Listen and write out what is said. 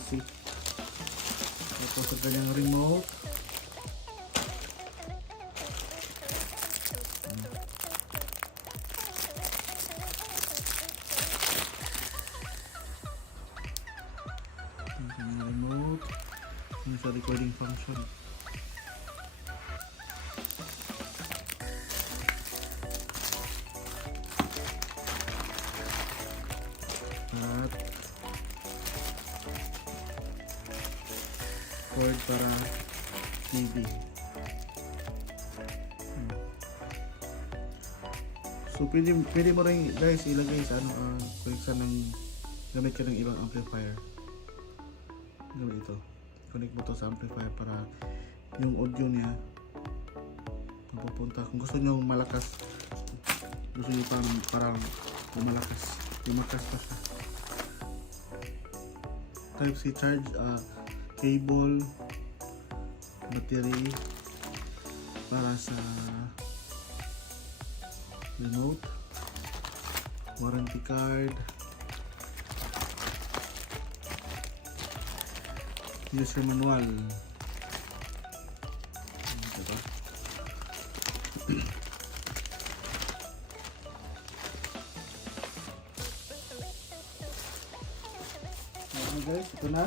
IC. Tapos sa kanyang remote. Ang kanyang remote. Yung sa recording function. At cord para TV. So pwede mo rin guys ilagay sa ano, connect sa ng gamit ka ng ibang amplifier. Gamit ito. Connect mo to sa amplifier para yung audio niya mapupunta. Kung gusto niyo malakas, gusto niyo parang lumakas pa siya. Type C charge, cable, battery para sa remote, warranty card, user manual. Diba? Guys, ito na.